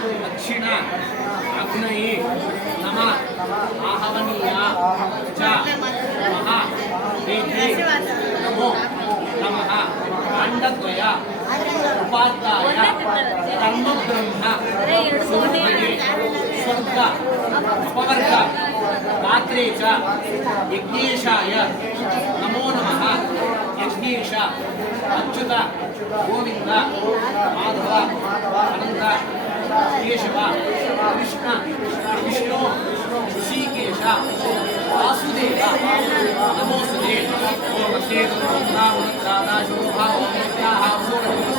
दक्षिण अग्नये नमः आहवनीय च महा वेदे नमो नमः खण्डद्वय उपाध्याय कर्मब्रह्म सुहृदये स्वर्ग अपवर्ग पात्रे च यज्ञेशाय नमो नमः यज्ञेश अच्युत गोविंद माधव अनंत केशव कृष्ण विष्णु ऋषिकेश वासुदेव नमोस्तुते ओम श्री गुरुब्रह्मा गुरुराधा शोभा ओम